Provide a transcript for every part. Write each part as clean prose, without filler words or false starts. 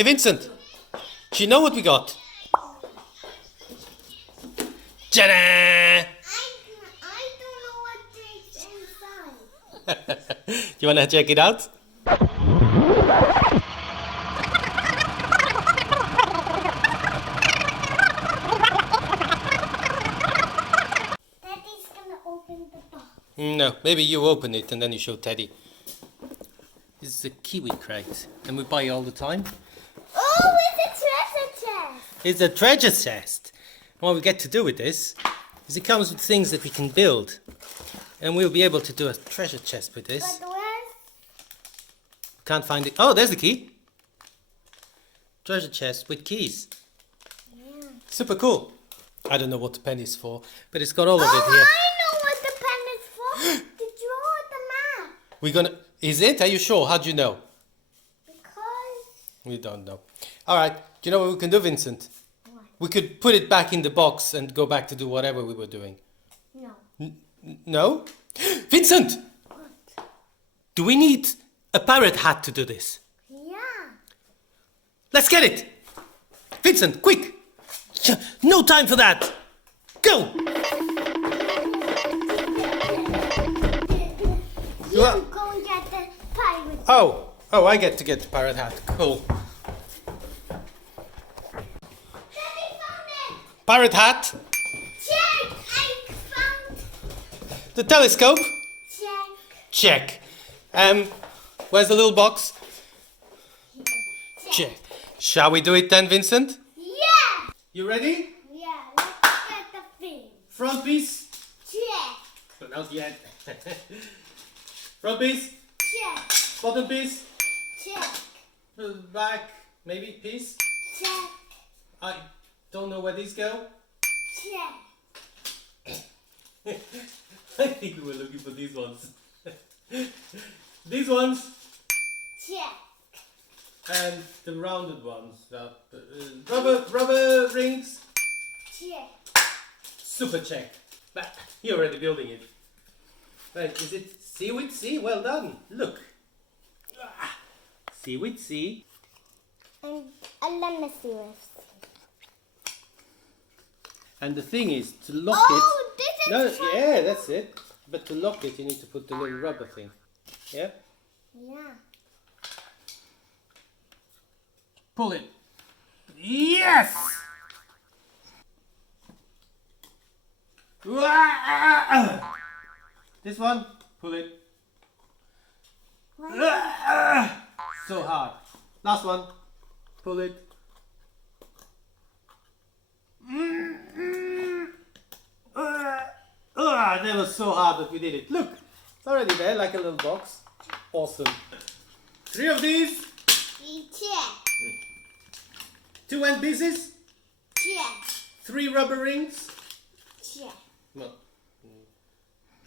Hey Vincent, do you know what we got? Ta-da! I don't know what is inside. You wanna check it out? Daddy's gonna open the box. No, maybe you open it and then you show Teddy. This is a kiwi crate, and we buy it all the time. Oh, it's a treasure chest. It's a treasure chest. And what we get to do with this is it comes with things that we can build, and we'll be able to do a treasure chest with this. But where's... Can't find it. Oh, there's the key. Treasure chest with keys. Yeah. Super cool. I don't know what the pen is for, but it's got all of it Oh, here. I know what the pen is for. To draw the map. We're gonna. Is it? Are you sure? How do you know? Because... We don't know. All right. Do you know what we can do, Vincent? What? We could put it back in the box and go back to do whatever we were doing. No. No? Vincent! What? Do we need a pirate hat to do this? Yeah. Let's get it! Vincent, quick! No time for that! Go! You go and get the pirate. Oh, I get to get the pirate hat. Cool. Daddy found it. Pirate hat, Check. I found... the telescope, Check. check. Where's the little box? Check. Check. Shall we do it then, Vincent? Yeah. You ready? Yeah, let's get the thing. Front piece? Check. Not yet. Front piece, Check. bottom piece, Check. back, maybe piece. Check. I don't know where these go. Check. I think we were looking for these ones. These ones Check. and the rounded ones. Rubber rings. Check. Super check. But you're already building it. Right, is it C with C? Well done. Look. C with C. And let me see this. And the thing is, to lock Oh, it... this No, is... yeah, that's it. But to lock it, you need to put the little rubber thing. Yeah? Yeah. Pull it. Yes! This one, pull it. So hard. Last one, pull it. That was so hard that we did it. Look, it's already there, like a little box. Awesome. 3 of these, Check. 2 end pieces, Check. 3 rubber rings. Check. Well,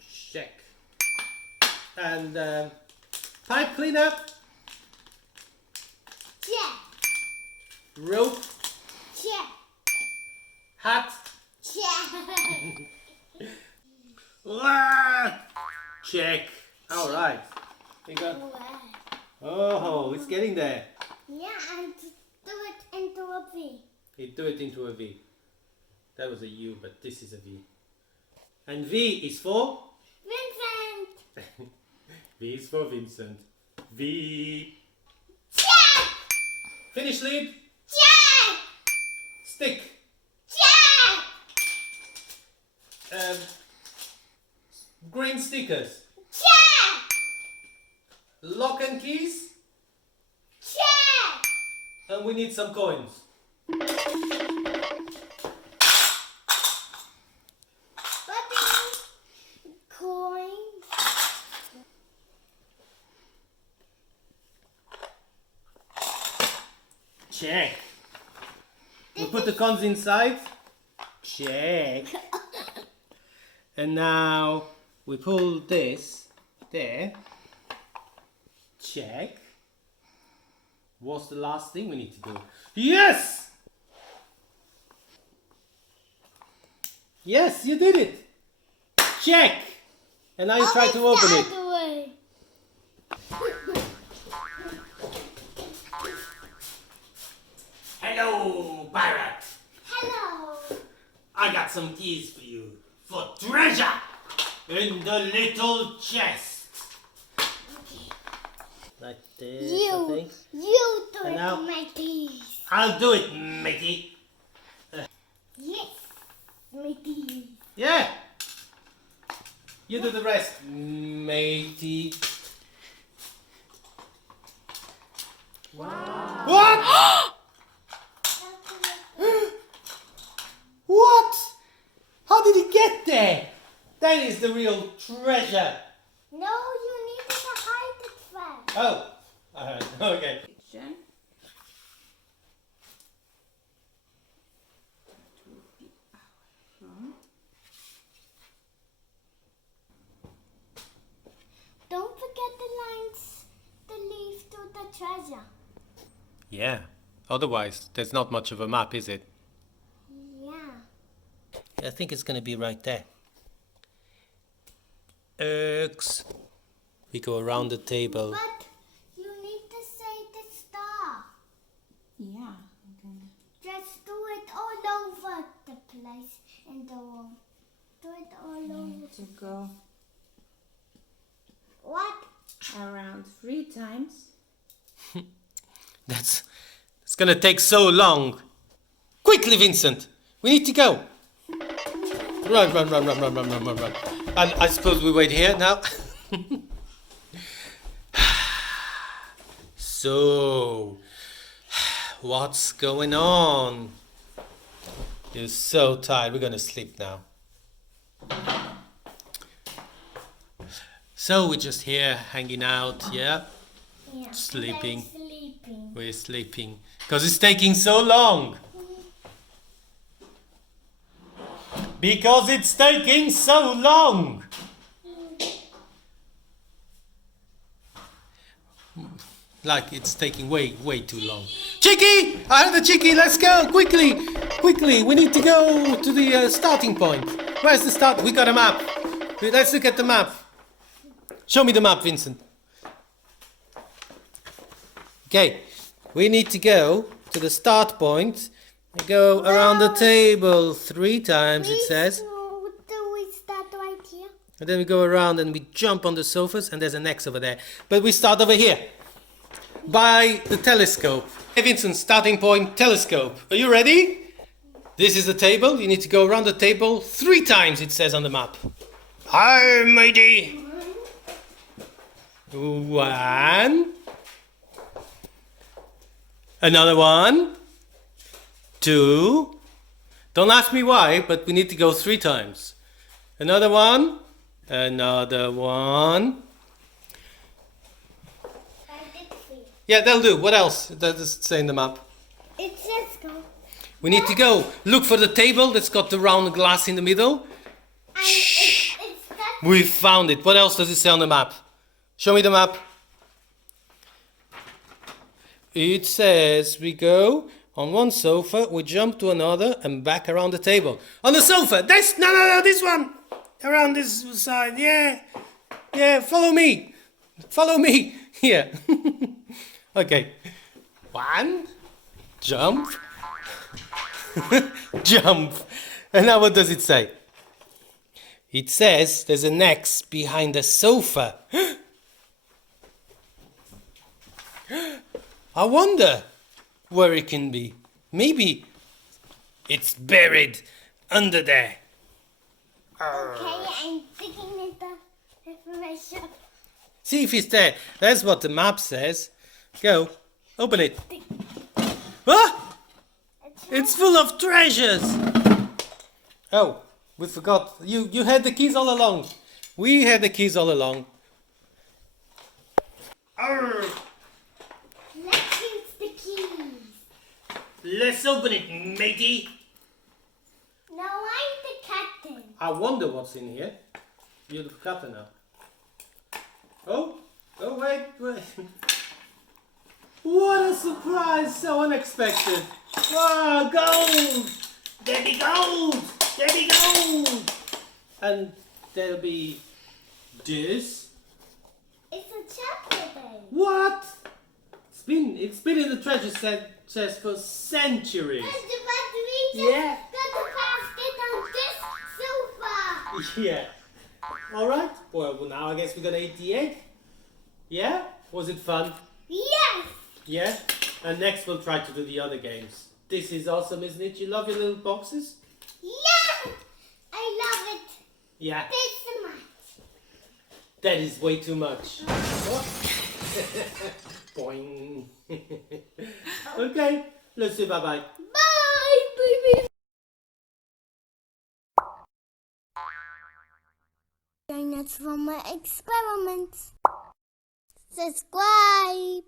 check. And pipe cleanup, Check. rope, Check. hat. Check. Check. All right. You got. Oh, it's getting there. Yeah, and do it into a V. You do it into a V. That was a U, but this is a V. And V is for? Vincent. V is for Vincent. V. Check. Finish lid. Check. Stick. Check. Green stickers. Check. Lock and keys. Check. And we need some coins. Coins. Check. We put the coins inside. Check. And now we pull this there. Check. What's the last thing we need to do? Yes! Yes, you did it. Check. And now you try to open it. Hello, pirate. Hello. I got some keys for you for treasure in the little chest. Like this, I think. You do And it, now- matey. I'll do it, matey. Yes, matey. Yeah. You do the rest, matey. Wow. What? What? How did he get there? That is the real treasure. No, you need to hide it first. Oh. Okay. Kitchen. That would be our room. Don't forget the lines that lead to the treasure. Yeah. Otherwise, there's not much of a map, is it? Yeah. I think it's going to be right there. X. We go around the table. But you need to say the star. Yeah, I'm gonna. Just do it all over the place in the room. Do it all over. Need to go What? around 3 times. It's going to take so long. Quickly, Vincent. We need to go. Run. And I suppose we wait here now. So, what's going on? You're so tired. We're going to sleep now. So, we're just here hanging out, yeah? Yeah. Sleeping. They're sleeping. We're sleeping. Because it's taking so long. Because it's taking so long. Like it's taking way too long. Chicky! I heard the Chicky! Let's go! Quickly! We need to go to the starting point. Where's the start? We got a map. Let's look at the map. Show me the map, Vincent. Okay. We need to go to the start point. And go around the table 3 times, it says. Do we start right here? And then we go around and we jump on the sofas and there's an X over there. But we start over here. By the telescope. Hey Vincent, starting point, telescope. Are you ready? This is the table. You need to go around the table 3 times, it says on the map. Hi, matey. 1. Another 1. 2. Don't ask me why, but we need to go 3 times. Another 1. Another 1. I did 3. Yeah, that'll do. What else does it say in the map? It says go. We need to go look for the table that's got the round glass in the middle. And it's that. We found it. What else does it say on the map? Show me the map. It says we go on one sofa, we jump to another and back around the table. On the sofa! No, this one! Around this side, yeah. Yeah, follow me. Follow me. Here. Okay. 1. Jump. Jump. And now what does it say? It says there's an X behind the sofa. I wonder where it can be. Maybe it's buried under there. Okay, I'm digging in the information. See if it's there. That's what the map says. Go. Open it. Ah! It's full of treasures. Oh, we forgot. You had the keys all along. We had the keys all along. Arr. Let's use the keys. Let's open it, matey. No, I'm the captain. I wonder what's in here. You're the captain now. Oh, wait. What a surprise, so unexpected. Oh, gold! There be gold! And there'll be this. It's a chapter day. What? It's been in the treasure chess for centuries. But we just Yeah. got the basket on this sofa. Yeah. All right. Well, now I guess we're gonna eat the egg. Yeah. Was it fun? Yes. Yeah. And next we'll try to do the other games. This is awesome, isn't it? You love your little boxes? Yeah. I love it. Yeah. This much. That is way too much. Boing. Okay. Let's say bye-bye. Bye, baby. Join us for my experiments. Subscribe.